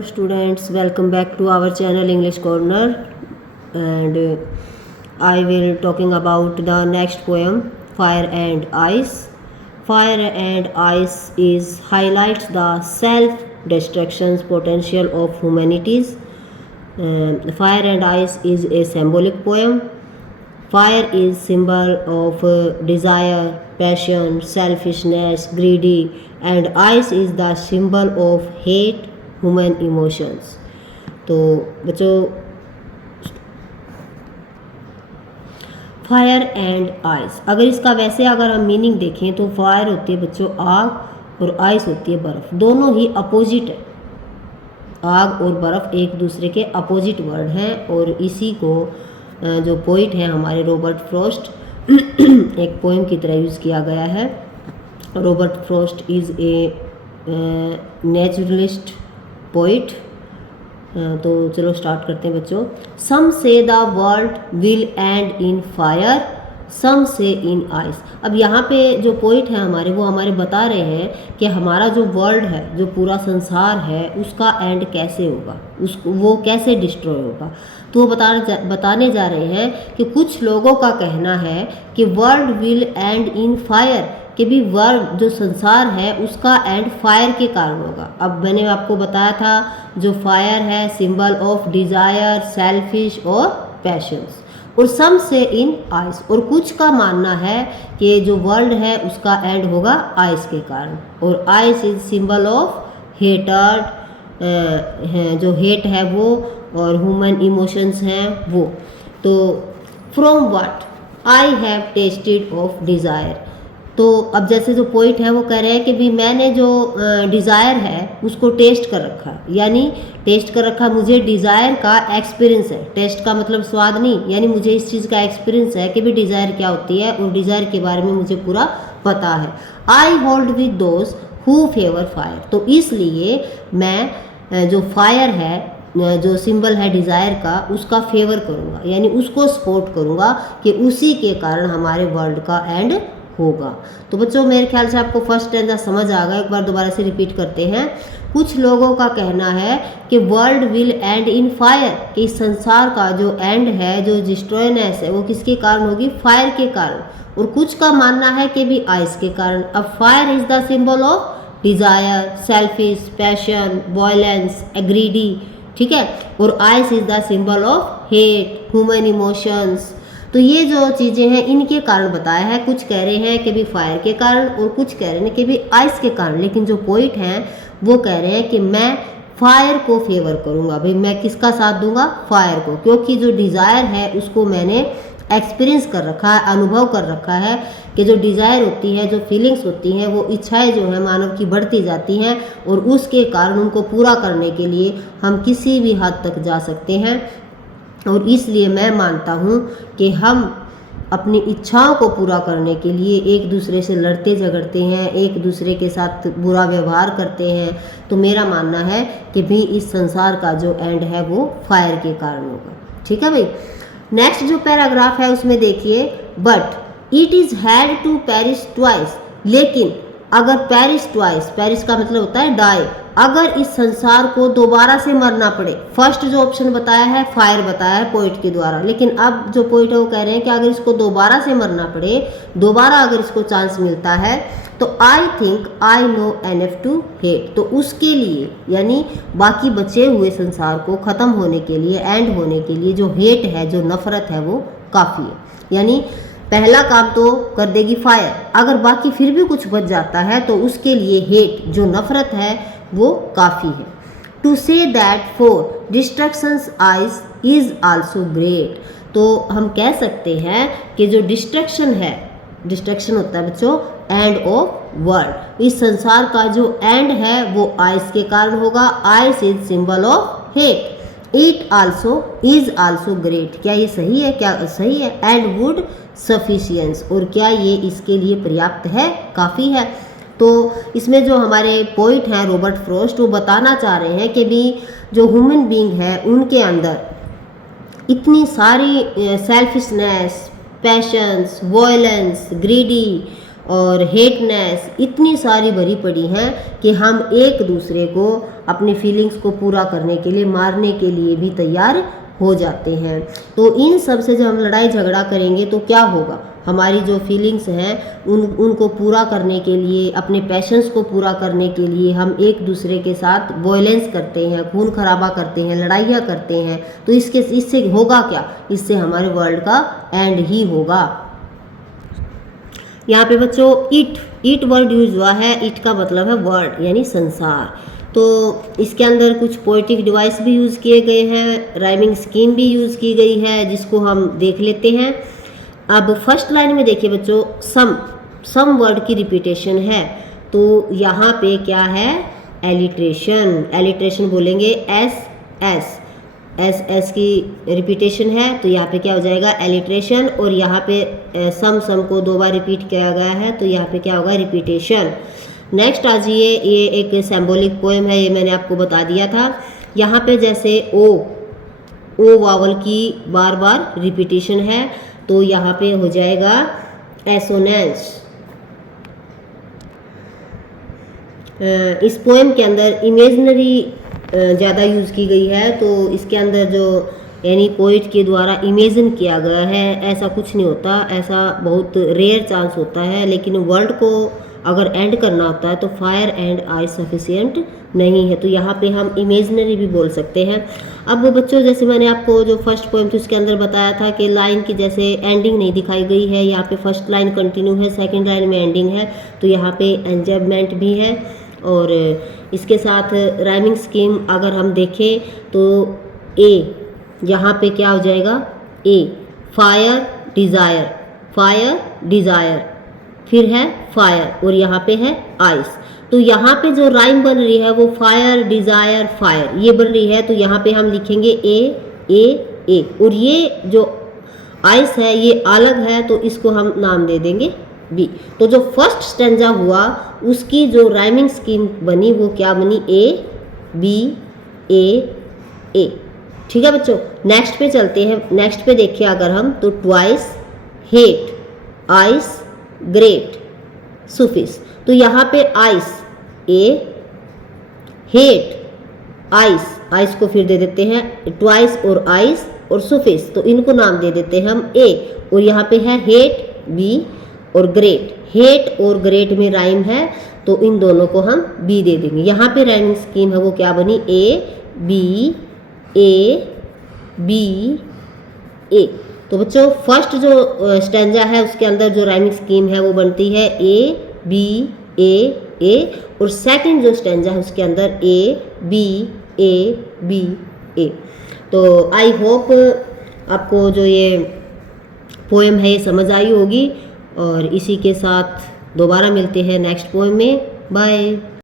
Students, welcome back to our channel English Corner, and I will talking about the next poem, Fire and Ice. Fire and Ice is highlights the self-destruction potential of humanities. Fire and Ice is a symbolic poem. Fire is symbol of desire, passion, selfishness, greedy, and ice is the symbol of hate, human emotions. तो बच्चों, fire and ice, अगर इसका वैसे अगर हम meaning देखें तो fire होती है बच्चों आग और आइस होती है बर्फ़। दोनों ही अपोजिट है। आग और बर्फ़ एक दूसरे के अपोजिट वर्ड हैं और इसी को जो पोइट हैं हमारे रॉबर्ट फ्रॉस्ट एक पोएम की तरह यूज़ किया गया है। Robert Frost is a naturalist poet. तो चलो स्टार्ट करते हैं बच्चों। Some say the world will end in fire, some say in ice. अब यहाँ पे जो पोइट है हमारे, वो हमारे बता रहे हैं कि हमारा जो वर्ल्ड है, जो पूरा संसार है, उसका एंड कैसे होगा, उसको वो कैसे डिस्ट्रॉय होगा। तो वो बताने जा रहे हैं कि कुछ लोगों का कहना है कि world will end in fire, कि भी वर्ल्ड जो संसार है उसका एंड फायर के कारण होगा। अब मैंने आपको बताया था जो फायर है सिंबल ऑफ डिज़ायर, सेल्फिश और पैशंस, और सम से इन आइस, और कुछ का मानना है कि जो वर्ल्ड है उसका एंड होगा आइस के कारण, और ice is symbol of hatred, जो हेट है वो, और ह्यूमन इमोशंस हैं वो। तो from what I have tested of desire. तो अब जैसे जो पोइट है वो कह रहे हैं कि भी मैंने जो डिज़ायर है उसको टेस्ट कर रखा है, यानी टेस्ट कर रखा, मुझे डिज़ायर का एक्सपीरियंस है। टेस्ट का मतलब स्वाद नहीं, यानी मुझे इस चीज़ का एक्सपीरियंस है कि भी डिज़ायर क्या होती है, और डिज़ायर के बारे में मुझे पूरा पता है। I hold with those who favour fire, तो इसलिए मैं जो फायर है, जो सिंबल है डिज़ायर का, उसका फेवर करूँगा, यानी उसको सपोर्ट करूँगा कि उसी के कारण हमारे वर्ल्ड का एंड होगा। तो बच्चों मेरे ख्याल से आपको फर्स्ट स्टैंजा समझ आ गया। एक बार दोबारा से रिपीट करते हैं। कुछ लोगों का कहना है कि world will end in fire, कि संसार का जो एंड है, जो डिस्ट्रॉयनेस है, वो किसके कारण होगी, फायर के कारण। और कुछ का मानना है कि भी आइस के कारण। अब fire is the symbol of desire, selfish, passion, violence, greedy, ठीक है, और ice is the symbol of hate, human emotions. तो ये जो चीज़ें हैं इनके कारण बताया है। कुछ कह रहे हैं कि भी फायर के कारण, और कुछ कह रहे हैं कि भी आइस के कारण, लेकिन जो पोइट हैं वो कह रहे हैं कि मैं फायर को फेवर करूँगा। भाई मैं किसका साथ दूंगा, फायर को, क्योंकि जो डिज़ायर है उसको मैंने एक्सपीरियंस कर रखा है, अनुभव कर रखा है कि जो डिज़ायर होती है, जो फीलिंग्स होती हैं, वो इच्छाएं जो हैं मानव की बढ़ती जाती हैं, और उसके कारण उनको पूरा करने के लिए हम किसी भी हद तक जा सकते हैं। और इसलिए मैं मानता हूँ कि हम अपनी इच्छाओं को पूरा करने के लिए एक दूसरे से लड़ते झगड़ते हैं, एक दूसरे के साथ बुरा व्यवहार करते हैं। तो मेरा मानना है कि भी इस संसार का जो एंड है वो फायर के कारण होगा। ठीक है भाई। नेक्स्ट जो पैराग्राफ है उसमें देखिए, but it is had to perish twice, लेकिन अगर पेरिश ट्वाइस, पेरिश का मतलब होता है डाई, अगर इस संसार को दोबारा से मरना पड़े। फर्स्ट जो ऑप्शन बताया है फायर बताया है पोइट के द्वारा, लेकिन अब जो पोइट है वो कह रहे हैं कि अगर इसको दोबारा से मरना पड़े, दोबारा अगर इसको चांस मिलता है, तो I think I know enough to hate, तो उसके लिए, यानी बाकी बचे हुए संसार को ख़त्म होने के लिए, एंड होने के लिए, जो हेट है, जो नफ़रत है, वो काफ़ी है। यानी पहला काम तो कर देगी फायर, अगर बाकी फिर भी कुछ बच जाता है तो उसके लिए हेट, जो नफ़रत है, वो काफ़ी है। To say that for distractions ice is also great, तो हम कह सकते हैं कि जो डिस्ट्रक्शन है, डिस्ट्रक्शन होता है बच्चों एंड ऑफ वर्ल्ड, इस संसार का जो एंड है वो आइस के कारण होगा। Ice is symbol of hate, it also is also great, क्या ये सही है, क्या सही है, एंड वुड सफिशियंस, और क्या ये इसके लिए पर्याप्त है, काफ़ी है। तो इसमें जो हमारे पोइट हैं रॉबर्ट फ्रॉस्ट, वो बताना चाह रहे हैं कि भी जो ह्यूमन बीइंग है उनके अंदर इतनी सारी सेल्फिशनेस, पैशंस, वायलेंस, ग्रीडी और हेटनेस इतनी सारी भरी पड़ी हैं कि हम एक दूसरे को अपनी फीलिंग्स को पूरा करने के लिए, मारने के लिए भी तैयार हो जाते हैं। तो इन सब से जब हम लड़ाई झगड़ा करेंगे तो क्या होगा, हमारी जो फीलिंग्स हैं उनको पूरा करने के लिए, अपने पैशंस को पूरा करने के लिए हम एक दूसरे के साथ वॉयलेंस करते हैं, खून खराबा करते हैं, लड़ाइयाँ करते हैं। तो इससे होगा क्या, इससे हमारे वर्ल्ड का एंड ही होगा। यहाँ पे बच्चों ईट वर्ड यूज हुआ है। ईट का मतलब है वर्ल्ड यानी संसार। तो इसके अंदर कुछ पोएटिक डिवाइस भी यूज़ किए गए हैं, राइमिंग स्कीम भी यूज़ की गई है, जिसको हम देख लेते हैं। अब फर्स्ट लाइन में देखिए बच्चों, सम वर्ड की रिपीटेशन है। तो यहाँ पे क्या है, एलिट्रेशन बोलेंगे, एस की रिपीटेशन है, तो यहाँ पे क्या हो जाएगा एलिट्रेशन। और यहाँ पे सम को 2 बार रिपीट किया गया है, तो यहाँ पे क्या होगा रिपीटेशन। नेक्स्ट आ जाइए, ये एक सिंबॉलिक पोएम है, ये मैंने आपको बता दिया था। यहाँ पे जैसे ओ वावल की बार बार रिपीटेशन है, तो यहाँ पे हो जाएगा एसोनेंस। इस पोएम के अंदर इमेजनरी ज़्यादा यूज़ की गई है, तो इसके अंदर जो यानी पोइट के द्वारा इमेजिन किया गया है, ऐसा कुछ नहीं होता, ऐसा बहुत रेयर चांस होता है। लेकिन वर्ल्ड को अगर एंड करना होता है तो फायर एंड आइस सफिशिएंट नहीं है, तो यहाँ पे हम इमेजनरी भी बोल सकते हैं। अब बच्चों जैसे मैंने आपको जो फर्स्ट पोएम थी उसके अंदर बताया था कि लाइन की जैसे एंडिंग नहीं दिखाई गई है, यहाँ पे फर्स्ट लाइन कंटिन्यू है, सेकंड लाइन में एंडिंग है, तो यहाँ पे एंजॉयमेंट भी है। और इसके साथ राइमिंग स्कीम अगर हम देखें तो ए, यहाँ पे क्या हो जाएगा ए, फायर डिज़ायर, फिर है फायर और यहाँ पे है आइस। तो यहाँ पे जो राइम बन रही है वो फायर डिज़ायर फायर ये बन रही है, तो यहाँ पे हम लिखेंगे ए। और ये जो आइस है ये अलग है, तो इसको हम नाम दे देंगे बी। तो जो फर्स्ट स्टेंजा हुआ उसकी जो राइमिंग स्कीम बनी वो क्या बनी, ए बी ए। ठीक है बच्चों, नेक्स्ट पे चलते हैं। नेक्स्ट पे देखिए अगर हम तो twice, hate, ice, great, suffix. तो यहाँ पे आइस ए, हेट आइस को फिर दे देते हैं ट्वाइस और आइस और सुफिक्स, तो इनको नाम दे देते हैं हम ए। और यहाँ पे है हेट बी और ग्रेट, हेट और ग्रेट में राइम है, तो इन दोनों को हम बी दे देंगे। यहाँ पे राइमिंग स्कीम है वो क्या बनी, ए बी ए। तो बच्चों फर्स्ट जो स्टेंजा है उसके अंदर जो राइमिंग स्कीम है वो बनती है ए बी ए, और सेकंड जो स्टेंजा है उसके अंदर ए बी ए। तो आई होप आपको जो ये पोएम है ये समझ आई होगी, और इसी के साथ दोबारा मिलते हैं नेक्स्ट पोएम में। बाय।